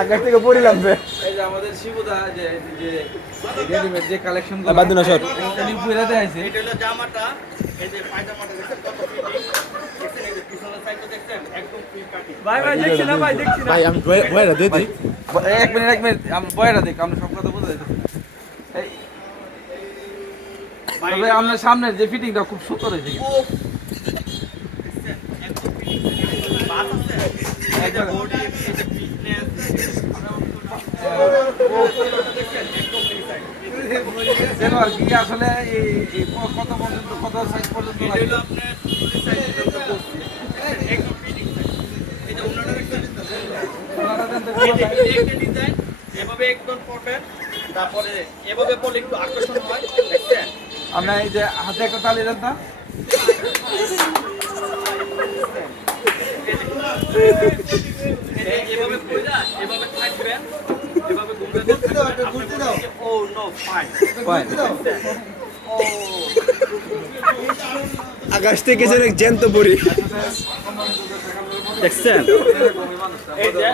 আগে থেকে পড়িলাম যে এই যে আমাদের শিবুদা যে রেডিমেড যে কালেকশন বাদুনা শট উনি পুরাতে আছে। এটা হলো জামাটা, এই যে পায়জামাটা দেখছেন কত ফিটিং, দেখছেন এই যে পিছনের সাইডটা দেখছেন একদম ফ্রি কাটিং। ভাই দেখছি না ভাই, দেখছি না ভাই আমি বয়রা দিয়ে দিই এক মিনিট আমি বয়রা দেখ, আমরা সব কথা বুঝতে পারছি। তবে আপনার সামনের যে ফিটিংটা খুব সুন্দর হয়েছে। দেখছেন একদম ফিটিং, বাস আছে, এই যে বডি, এই যে ফিটনেস, দেখছেন একদম ফ্রি সাইড। সেলর কি আসলে কত পর্যন্ত, কত সাইজ পর্যন্ত এটা লাগে? হলো আপনার ফ্রি সাইড পর্যন্ত করছি, একদম ফিটিং সাইড। এই যে ওনাটা দেখছেন, এই যে একটা ডিজাইন এভাবে একদম পড়বেন, তারপরে এভাবে পড়লে একটু আকর্ষণ হয়, দেখছেন। আমরা এই যে হাতে একটা তালি দেন না, এভাবে পড়া, এভাবে থাকবেন, এভাবে ঘুরতে দাও। ও নো ফাইন। ও আকাশ থেকে যেন জ্যান্ত পড়ি দেখছেন, এই যে